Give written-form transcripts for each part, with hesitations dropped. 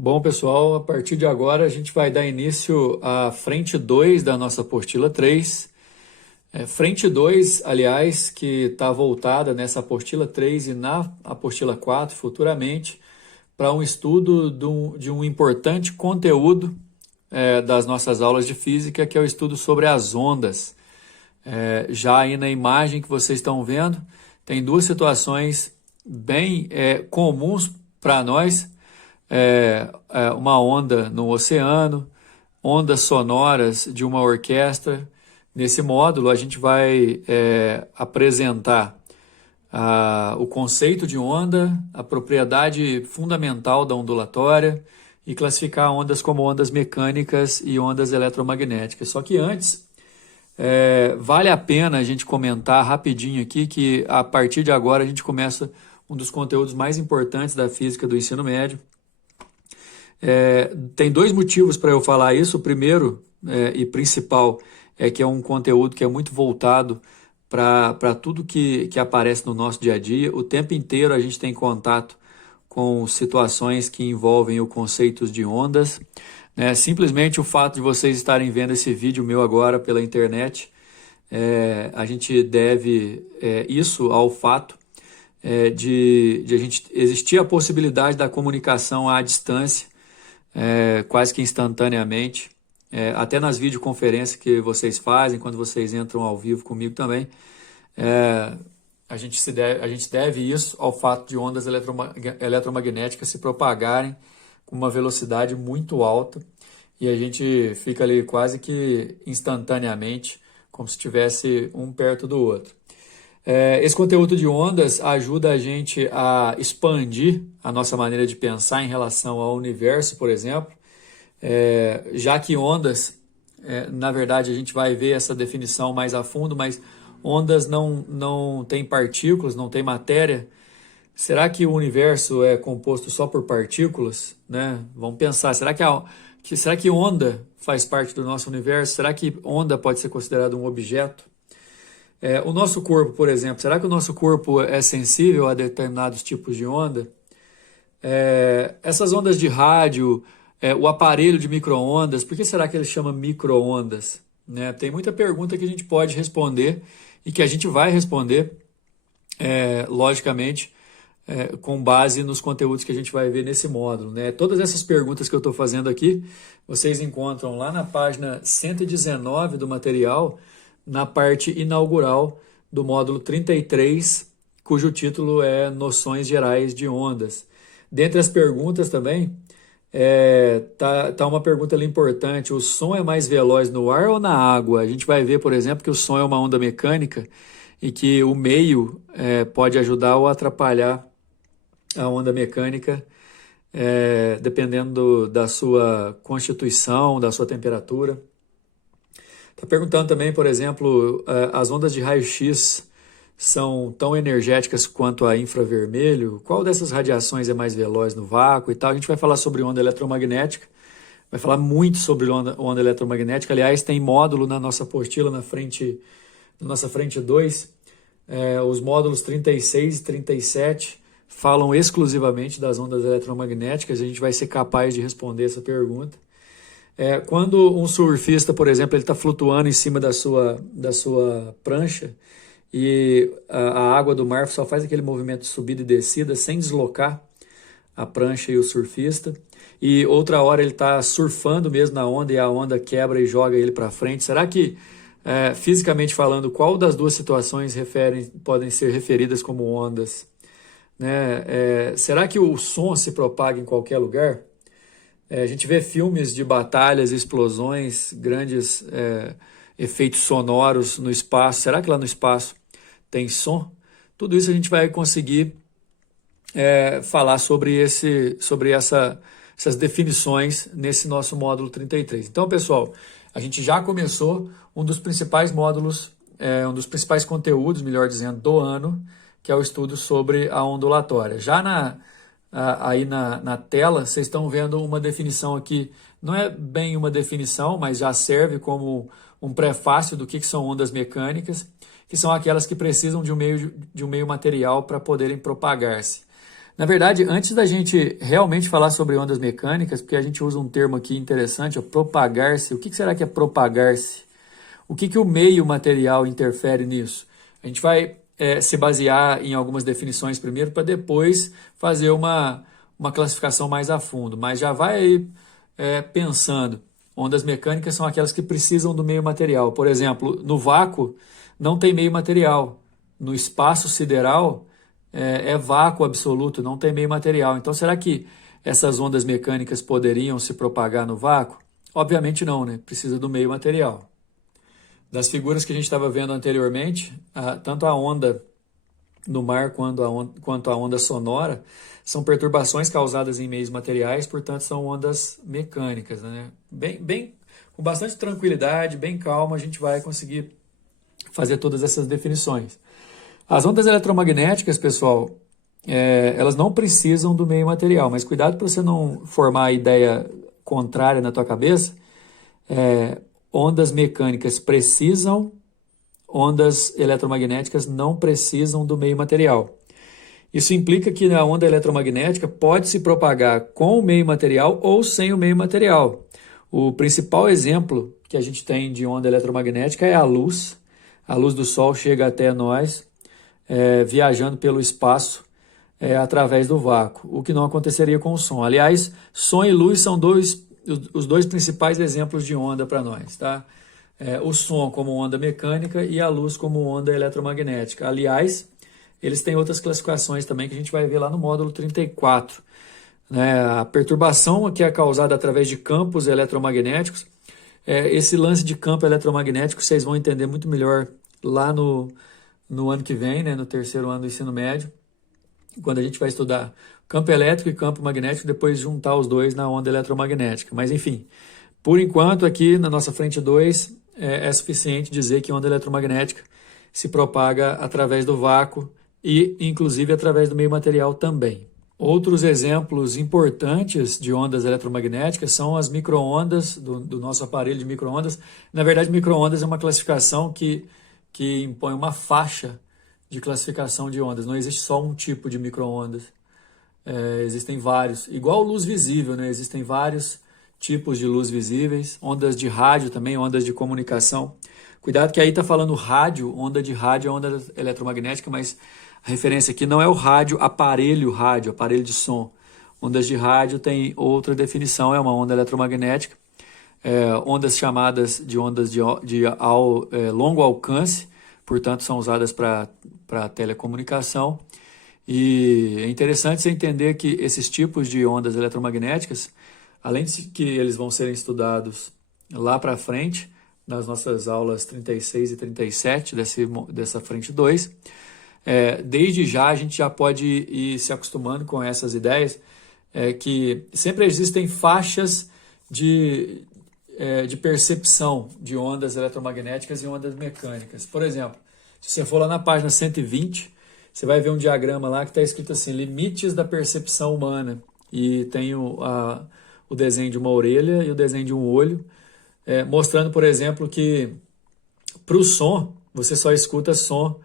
Bom, pessoal, a partir de agora a gente vai dar início à frente 2 da nossa apostila 3. Frente 2, aliás, que está voltada nessa apostila 3 e na apostila 4 futuramente para um estudo de um importante conteúdo das nossas aulas de física, que é o estudo sobre as ondas. Já aí na imagem que vocês estão vendo, tem duas situações bem comuns para nós. Uma onda no oceano, ondas sonoras de uma orquestra. Nesse módulo, a gente vai apresentar o conceito de onda, a propriedade fundamental da ondulatória e classificar ondas como ondas mecânicas e ondas eletromagnéticas. Só que antes, vale a pena a gente comentar rapidinho aqui que a partir de agora a gente começa um dos conteúdos mais importantes da física do ensino médio. Tem dois motivos para eu falar isso. O primeiro e principal é que é um conteúdo que é muito voltado para tudo que aparece no nosso dia a dia. O tempo inteiro a gente tem contato com situações que envolvem os conceitos de ondas. Simplesmente o fato de vocês estarem vendo esse vídeo meu agora pela internet, a gente deve isso ao fato de a gente existir a possibilidade da comunicação à distância, quase que instantaneamente, até nas videoconferências que vocês fazem, quando vocês entram ao vivo comigo também, a gente deve isso ao fato de ondas eletromagnéticas se propagarem com uma velocidade muito alta e a gente fica ali quase que instantaneamente, como se estivesse um perto do outro. Esse conteúdo de ondas ajuda a gente a expandir a nossa maneira de pensar em relação ao universo, por exemplo, já que ondas, na verdade a gente vai ver essa definição mais a fundo, mas ondas não tem partículas, não tem matéria. Será que o universo é composto só por partículas? Vamos pensar, será que onda faz parte do nosso universo? Será que onda pode ser considerado um objeto? O nosso corpo, por exemplo, será que o nosso corpo é sensível a determinados tipos de onda? Essas ondas de rádio, o aparelho de micro-ondas, por que será que ele chama micro-ondas? Tem muita pergunta que a gente pode responder e que a gente vai responder, logicamente, com base nos conteúdos que a gente vai ver nesse módulo. Todas essas perguntas que eu estou fazendo aqui, vocês encontram lá na página 119 do material, na parte inaugural do módulo 33, cujo título é Noções Gerais de Ondas. Dentre as perguntas também, tá uma pergunta ali importante: o som é mais veloz no ar ou na água? A gente vai ver, por exemplo, que o som é uma onda mecânica e que o meio pode ajudar ou atrapalhar a onda mecânica, dependendo da sua constituição, da sua temperatura. Está perguntando também, por exemplo, as ondas de raio-x são tão energéticas quanto a infravermelho? Qual dessas radiações é mais veloz no vácuo e tal? A gente vai falar sobre onda eletromagnética, vai falar muito sobre onda eletromagnética. Aliás, tem módulo na nossa apostila, na nossa frente 2, os módulos 36 e 37 falam exclusivamente das ondas eletromagnéticas. A gente vai ser capaz de responder essa pergunta. Quando um surfista, por exemplo, ele está flutuando em cima da sua prancha e a água do mar só faz aquele movimento de subida e descida sem deslocar a prancha e o surfista, e outra hora ele está surfando mesmo na onda e a onda quebra e joga ele para frente, será que, fisicamente falando, qual das duas situações podem ser referidas como ondas? Será que o som se propaga em qualquer lugar? A gente vê filmes de batalhas, explosões, grandes efeitos sonoros no espaço. Será que lá no espaço tem som? Tudo isso a gente vai conseguir falar sobre essas definições nesse nosso módulo 33. Então, pessoal, a gente já começou um dos principais módulos, um dos principais conteúdos, melhor dizendo, do ano, que é o estudo sobre a ondulatória. Já aí na tela, vocês estão vendo uma definição aqui, não é bem uma definição, mas já serve como um prefácio do que são ondas mecânicas, que são aquelas que precisam de um meio material para poderem propagar-se. Na verdade, antes da gente realmente falar sobre ondas mecânicas, porque a gente usa um termo aqui interessante, propagar-se. O que será que é propagar-se? O que o meio material interfere nisso? A gente vai se basear em algumas definições primeiro, para depois fazer uma classificação mais a fundo. Mas já vai aí pensando. Ondas mecânicas são aquelas que precisam do meio material. Por exemplo, no vácuo não tem meio material. No espaço sideral é vácuo absoluto, não tem meio material. Então, será que essas ondas mecânicas poderiam se propagar no vácuo? Obviamente não, né? Precisa do meio material. Das figuras que a gente estava vendo anteriormente, tanto a onda no mar quanto a onda sonora são perturbações causadas em meios materiais, portanto são ondas mecânicas, né? Com bastante tranquilidade, bem calma, a gente vai conseguir fazer todas essas definições. As ondas eletromagnéticas, pessoal, elas não precisam do meio material, mas cuidado para você não formar a ideia contrária na tua cabeça. Ondas mecânicas precisam, ondas eletromagnéticas não precisam do meio material. Isso implica que a onda eletromagnética pode se propagar com o meio material ou sem o meio material. O principal exemplo que a gente tem de onda eletromagnética é a luz. A luz do Sol chega até nós, viajando pelo espaço através do vácuo, o que não aconteceria com o som. Aliás, som e luz são os dois principais exemplos de onda para nós, tá? O som como onda mecânica e a luz como onda eletromagnética. Aliás, eles têm outras classificações também que a gente vai ver lá no módulo 34. Né? A perturbação que é causada através de campos eletromagnéticos, esse lance de campo eletromagnético vocês vão entender muito melhor lá no ano que vem, né? No terceiro ano do ensino médio, quando a gente vai estudar campo elétrico e campo magnético, depois juntar os dois na onda eletromagnética. Mas enfim, por enquanto aqui na nossa frente 2 é suficiente dizer que onda eletromagnética se propaga através do vácuo e inclusive através do meio material também. Outros exemplos importantes de ondas eletromagnéticas são as micro-ondas do nosso aparelho de micro-ondas. Na verdade, micro-ondas é uma classificação que impõe uma faixa de classificação de ondas. Não existe só um tipo de micro-ondas. Existem vários. Igual luz visível, né? Existem vários tipos de luz visíveis. Ondas de rádio também, ondas de comunicação. Cuidado que aí está falando rádio, onda de rádio é onda eletromagnética, mas a referência aqui não é o rádio, aparelho de som. Ondas de rádio tem outra definição, é uma onda eletromagnética. Ondas chamadas de ondas de longo alcance, portanto são usadas para telecomunicação. E é interessante você entender que esses tipos de ondas eletromagnéticas, além de que eles vão ser estudados lá para frente, nas nossas aulas 36 e 37 dessa frente 2, desde já a gente já pode ir se acostumando com essas ideias, que sempre existem faixas de percepção de ondas eletromagnéticas e ondas mecânicas. Por exemplo, se você for lá na página 120, você vai ver um diagrama lá que está escrito assim, limites da percepção humana. E tem o desenho de uma orelha e o desenho de um olho, mostrando, por exemplo, que para o som, você só escuta som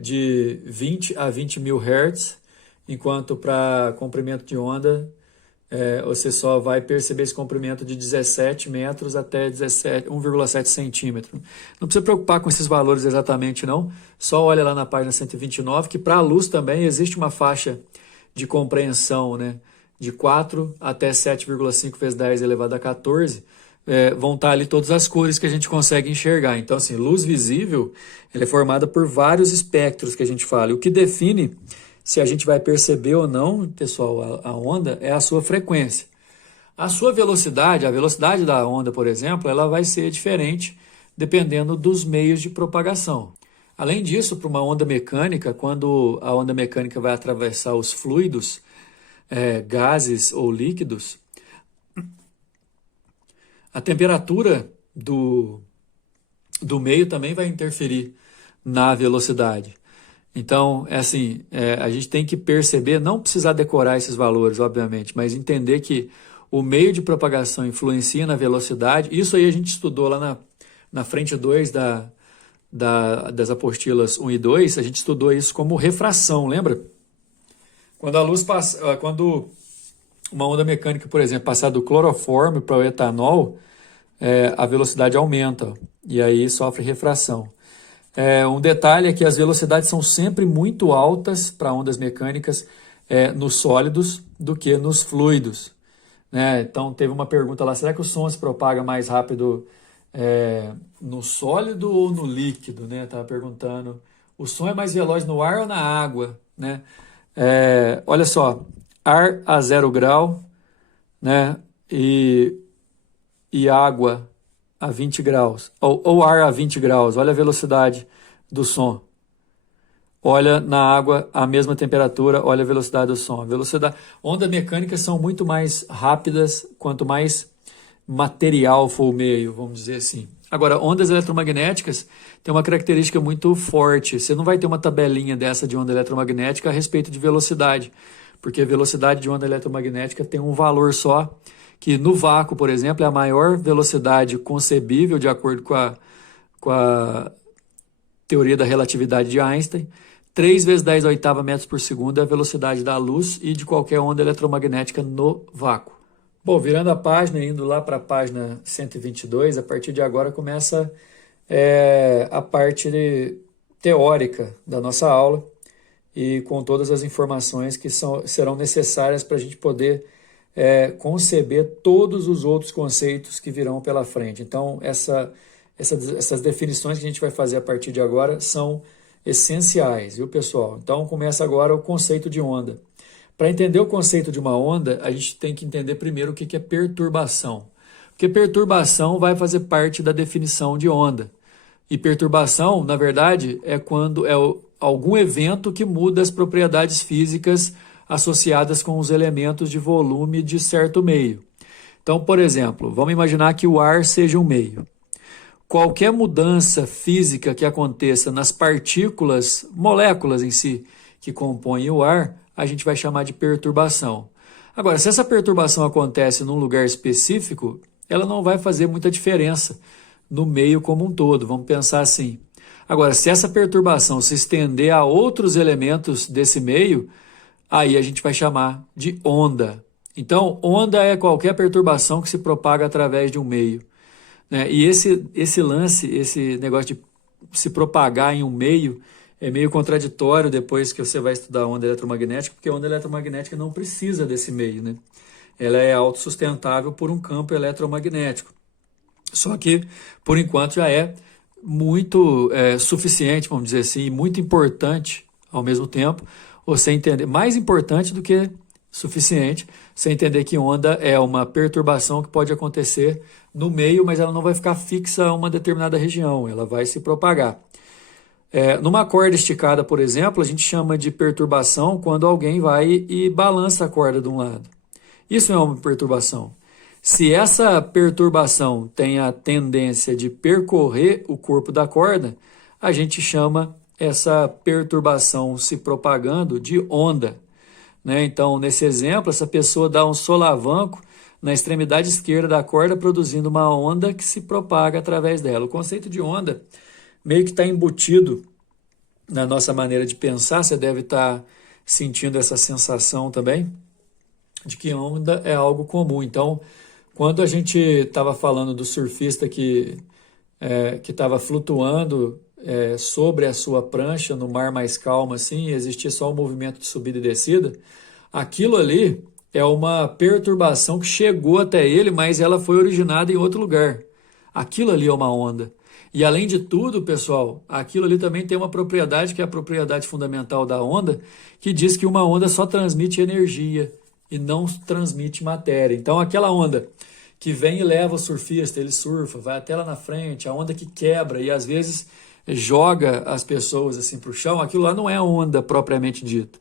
de 20 a 20 mil Hz, enquanto para comprimento de onda, você só vai perceber esse comprimento de 17 metros até 1,7 centímetro. Não precisa preocupar com esses valores exatamente não, só olha lá na página 129, que para a luz também existe uma faixa de compreensão, né, de 4 até 7,5 vezes 10 elevado a 14, vão estar ali todas as cores que a gente consegue enxergar. Então, assim, luz visível ela é formada por vários espectros que a gente fala. O que define se a gente vai perceber ou não, pessoal, a onda é a sua frequência. A sua velocidade, a velocidade da onda, por exemplo, ela vai ser diferente dependendo dos meios de propagação. Além disso, para uma onda mecânica, quando a onda mecânica vai atravessar os fluidos, gases ou líquidos, a temperatura do meio também vai interferir na velocidade. Então, a gente tem que perceber, não precisar decorar esses valores, obviamente, mas entender que o meio de propagação influencia na velocidade. Isso aí a gente estudou lá na frente 2 das apostilas 1 e 2, a gente estudou isso como refração, lembra? Quando a luz passa, quando uma onda mecânica, por exemplo, passar do cloroforme para o etanol, a velocidade aumenta e aí sofre refração. Um detalhe é que as velocidades são sempre muito altas para ondas mecânicas nos sólidos do que nos fluidos, né? Então teve uma pergunta lá, será que o som se propaga mais rápido no sólido ou no líquido, né? Estava perguntando, o som é mais veloz no ar ou na água, né? Olha só, ar a 0 grau, né? E água a 20 graus, ou ar a 20 graus, olha a velocidade do som. Olha na água a mesma temperatura, olha a velocidade do som. Ondas mecânicas são muito mais rápidas quanto mais material for o meio, vamos dizer assim. Agora, ondas eletromagnéticas têm uma característica muito forte. Você não vai ter uma tabelinha dessa de onda eletromagnética a respeito de velocidade, porque a velocidade de onda eletromagnética tem um valor só, que no vácuo, por exemplo, é a maior velocidade concebível de acordo com a teoria da relatividade de Einstein. 3 vezes 10 a oitava metros por segundo é a velocidade da luz e de qualquer onda eletromagnética no vácuo. Bom, virando a página, indo lá para a página 122, a partir de agora começa a parte teórica da nossa aula e com todas as informações que serão necessárias para a gente poder conceber todos os outros conceitos que virão pela frente. Então, essas definições que a gente vai fazer a partir de agora são essenciais, viu, pessoal? Então, começa agora o conceito de onda. Para entender o conceito de uma onda, a gente tem que entender primeiro o que é perturbação. Porque perturbação vai fazer parte da definição de onda. E perturbação, na verdade, é quando algum evento que muda as propriedades físicas associadas com os elementos de volume de certo meio. Então, por exemplo, vamos imaginar que o ar seja um meio. Qualquer mudança física que aconteça nas partículas, moléculas em si, que compõem o ar, a gente vai chamar de perturbação. Agora, se essa perturbação acontece num lugar específico, ela não vai fazer muita diferença no meio como um todo, vamos pensar assim. Agora, se essa perturbação se estender a outros elementos desse meio, aí a gente vai chamar de onda. Então, onda é qualquer perturbação que se propaga através de um meio, né? E esse lance, esse negócio de se propagar em um meio, é meio contraditório depois que você vai estudar a onda eletromagnética, porque a onda eletromagnética não precisa desse meio, né? Ela é autossustentável por um campo eletromagnético. Só que, por enquanto, já é muito suficiente, vamos dizer assim, e muito importante ao mesmo tempo, você entender, mais importante do que suficiente, você entender que onda é uma perturbação que pode acontecer no meio, mas ela não vai ficar fixa a uma determinada região, ela vai se propagar. Numa corda esticada, por exemplo, a gente chama de perturbação quando alguém vai e balança a corda de um lado. Isso é uma perturbação. Se essa perturbação tem a tendência de percorrer o corpo da corda, a gente chama essa perturbação se propagando de onda, né? Então, nesse exemplo, essa pessoa dá um solavanco na extremidade esquerda da corda, produzindo uma onda que se propaga através dela. O conceito de onda meio que está embutido na nossa maneira de pensar, você deve estar sentindo essa sensação também, de que onda é algo comum. Então, quando a gente estava falando do surfista que estava flutuando sobre a sua prancha no mar mais calmo, assim, existia só um movimento de subida e descida, aquilo ali é uma perturbação que chegou até ele, mas ela foi originada em outro lugar. Aquilo ali é uma onda. E além de tudo, pessoal, aquilo ali também tem uma propriedade, que é a propriedade fundamental da onda, que diz que uma onda só transmite energia e não transmite matéria. Então, aquela onda que vem e leva o surfista, ele surfa, vai até lá na frente, a onda que quebra e às vezes joga as pessoas assim para o chão, aquilo lá não é onda propriamente dita.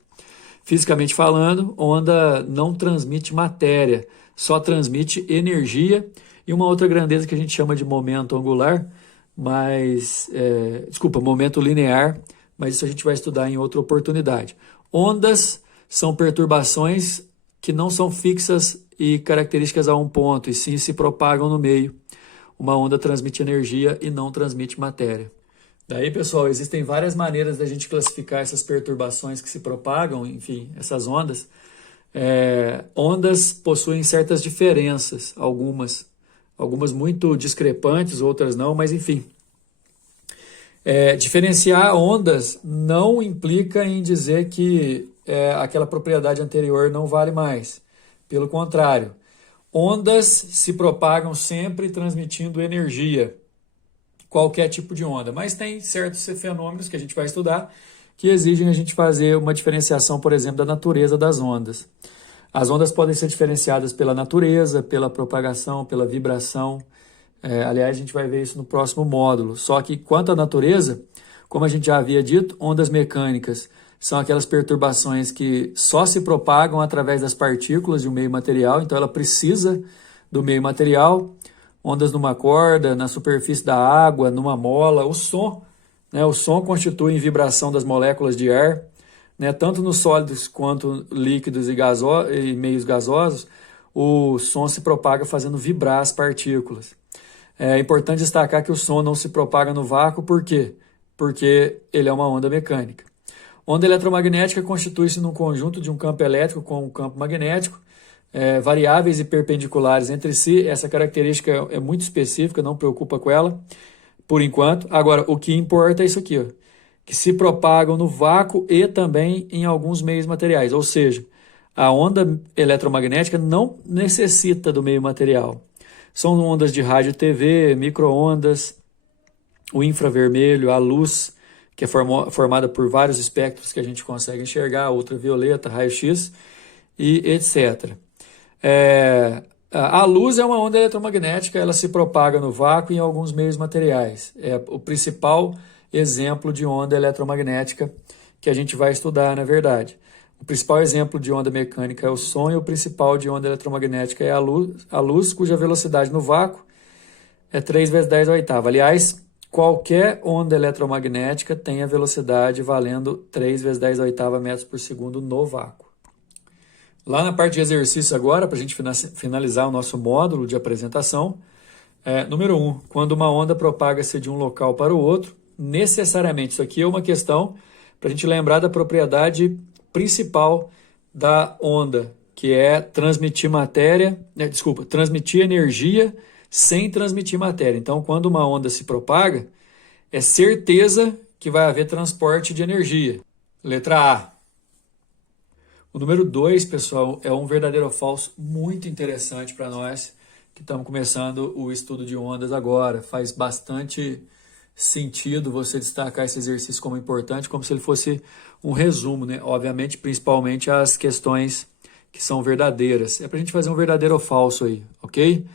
Fisicamente falando, onda não transmite matéria, só transmite energia e uma outra grandeza que a gente chama de momento angular, momento linear, mas isso a gente vai estudar em outra oportunidade. Ondas são perturbações que não são fixas e características a um ponto, e sim se propagam no meio. Uma onda transmite energia e não transmite matéria. Daí, pessoal, existem várias maneiras da gente classificar essas perturbações que se propagam, enfim, essas ondas. Ondas possuem certas diferenças, algumas muito discrepantes, outras não, mas enfim. Diferenciar ondas não implica em dizer que aquela propriedade anterior não vale mais. Pelo contrário, ondas se propagam sempre transmitindo energia, qualquer tipo de onda, mas tem certos fenômenos que a gente vai estudar que exigem a gente fazer uma diferenciação, por exemplo, da natureza das ondas. As ondas podem ser diferenciadas pela natureza, pela propagação, pela vibração. Aliás, a gente vai ver isso no próximo módulo. Só que quanto à natureza, como a gente já havia dito, ondas mecânicas são aquelas perturbações que só se propagam através das partículas de um meio material, então ela precisa do meio material. Ondas numa corda, na superfície da água, numa mola, o som, né? O som constitui vibração das moléculas de ar, né? Tanto nos sólidos quanto líquidos e meios gasosos, o som se propaga fazendo vibrar as partículas. É importante destacar que o som não se propaga no vácuo, por quê? Porque ele é uma onda mecânica. Onda eletromagnética constitui-se num conjunto de um campo elétrico com um campo magnético, variáveis e perpendiculares entre si. Essa característica é muito específica, não preocupa com ela, por enquanto. Agora, o que importa é isso aqui, ó, que se propagam no vácuo e também em alguns meios materiais, ou seja, a onda eletromagnética não necessita do meio material. São ondas de rádio e TV, micro-ondas, o infravermelho, a luz, que é formada por vários espectros que a gente consegue enxergar, ultravioleta, raio-x e etc. A luz é uma onda eletromagnética, ela se propaga no vácuo e em alguns meios materiais. É o principal exemplo de onda eletromagnética que a gente vai estudar, na verdade. O principal exemplo de onda mecânica é o som e o principal de onda eletromagnética é a luz cuja velocidade no vácuo é 3 vezes 10 à oitava. Aliás, qualquer onda eletromagnética tem a velocidade valendo 3 vezes 10 à oitava metros por segundo no vácuo. Lá na parte de exercício agora, para a gente finalizar o nosso módulo de apresentação, número 1, quando uma onda propaga-se de um local para o outro, necessariamente, isso aqui é uma questão para a gente lembrar da propriedade principal da onda, que é transmitir transmitir energia sem transmitir matéria. Então, quando uma onda se propaga, é certeza que vai haver transporte de energia. Letra A. O número 2, pessoal, é um verdadeiro ou falso muito interessante para nós que estamos começando o estudo de ondas agora. Faz bastante sentido você destacar esse exercício como importante, como se ele fosse um resumo, né? Obviamente, principalmente as questões que são verdadeiras. É para a gente fazer um verdadeiro ou falso aí, ok?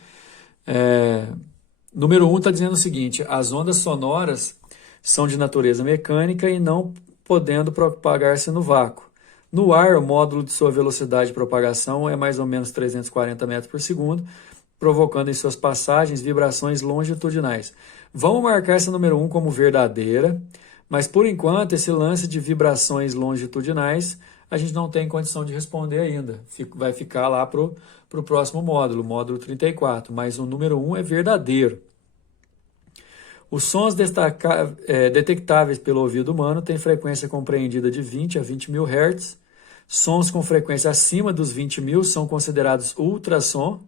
Número 1 está dizendo o seguinte: as ondas sonoras são de natureza mecânica e não podendo propagar-se no vácuo. No ar, o módulo de sua velocidade de propagação é mais ou menos 340 metros por segundo, provocando em suas passagens vibrações longitudinais. Vamos marcar essa número 1 como verdadeira, mas por enquanto esse lance de vibrações longitudinais a gente não tem condição de responder ainda. Vai ficar lá para o próximo módulo 34, mas o número 1 é verdadeiro. Os sons detectáveis pelo ouvido humano têm frequência compreendida de 20 a 20 mil Hz. Sons com frequência acima dos 20 mil são considerados ultrassom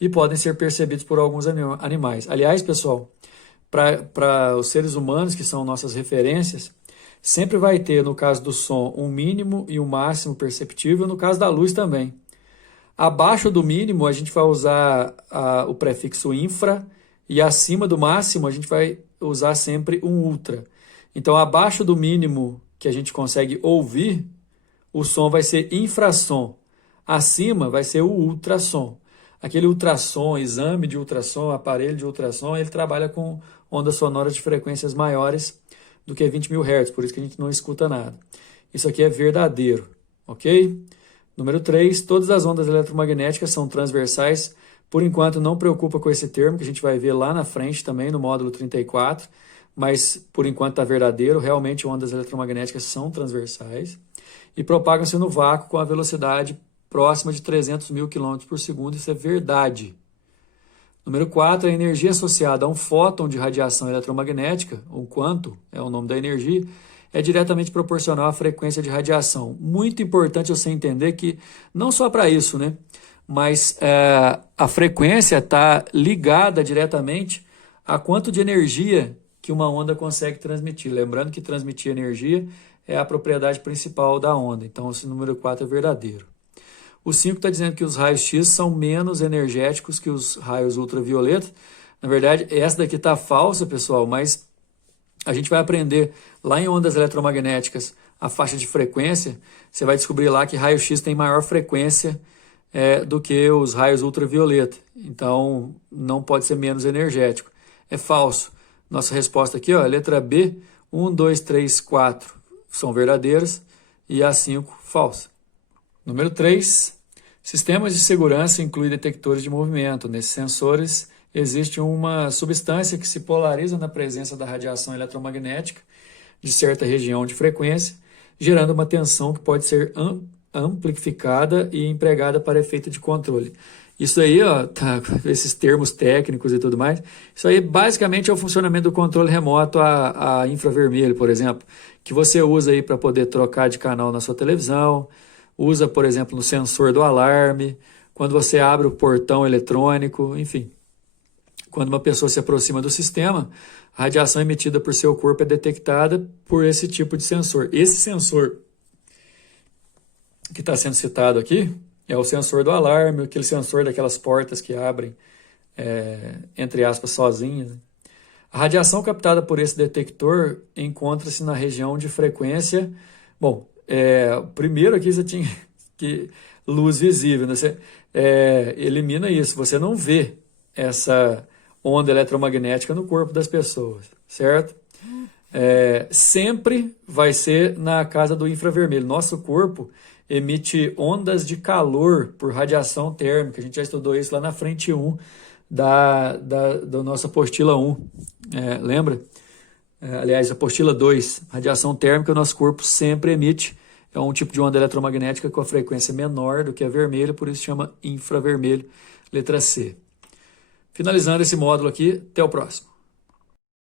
e podem ser percebidos por alguns animais. Aliás, pessoal, para os seres humanos, que são nossas referências, sempre vai ter, no caso do som, um mínimo e um máximo perceptível, no caso da luz também. Abaixo do mínimo, a gente vai usar o prefixo infra, e acima do máximo, a gente vai usar sempre um ultra. Então, abaixo do mínimo que a gente consegue ouvir, o som vai ser infrassom. Acima vai ser o ultrassom. Aquele ultrassom, exame de ultrassom, aparelho de ultrassom, ele trabalha com ondas sonoras de frequências maiores do que 20 mil Hz, por isso que a gente não escuta nada. Isso aqui é verdadeiro, ok? Número 3, todas as ondas eletromagnéticas são transversais. Por enquanto, não preocupa com esse termo, que a gente vai ver lá na frente também, no módulo 34, mas por enquanto está verdadeiro, realmente ondas eletromagnéticas são transversais e propagam-se no vácuo com a velocidade próxima de 300 mil km por segundo, isso é verdade. Número 4, a energia associada a um fóton de radiação eletromagnética, o quanto é o nome da energia, é diretamente proporcional à frequência de radiação. Muito importante você entender que, não só para isso, né? Mas a frequência está ligada diretamente a quanto de energia que uma onda consegue transmitir. Lembrando que transmitir energia é a propriedade principal da onda. Então, esse número 4 é verdadeiro. O 5 está dizendo que os raios X são menos energéticos que os raios ultravioleta. Na verdade, essa daqui está falsa, pessoal, mas a gente vai aprender lá em ondas eletromagnéticas a faixa de frequência. Você vai descobrir lá que raio X tem maior frequência do que os raios ultravioleta. Então, não pode ser menos energético. É falso. Nossa resposta aqui, ó, letra B, 1, 2, 3, 4 são verdadeiras e a 5 falsa. Número 3, sistemas de segurança incluem detectores de movimento. Nesses sensores existe uma substância que se polariza na presença da radiação eletromagnética de certa região de frequência, gerando uma tensão que pode ser amplificada e empregada para efeito de controle. Isso aí, ó, tá, esses termos técnicos e tudo mais, isso aí basicamente é o funcionamento do controle remoto a infravermelho, por exemplo, que você usa aí para poder trocar de canal na sua televisão, usa, por exemplo, no sensor do alarme, quando você abre o portão eletrônico, enfim. Quando uma pessoa se aproxima do sistema, a radiação emitida por seu corpo é detectada por esse tipo de sensor. Esse sensor que está sendo citado aqui é o sensor do alarme, aquele sensor daquelas portas que abrem, entre aspas, sozinhas. A radiação captada por esse detector encontra-se na região de frequência. Bom, primeiro aqui você tinha que luz visível, né? Você elimina isso, você não vê essa onda eletromagnética no corpo das pessoas, certo? Sempre vai ser na casa do infravermelho. Nosso corpo emite ondas de calor por radiação térmica. A gente já estudou isso lá na frente 1 da nossa apostila 1. Lembra? Aliás, apostila 2. Radiação térmica, o nosso corpo sempre emite. É um tipo de onda eletromagnética com a frequência menor do que a vermelha, por isso chama infravermelho, letra C. Finalizando esse módulo aqui, até o próximo.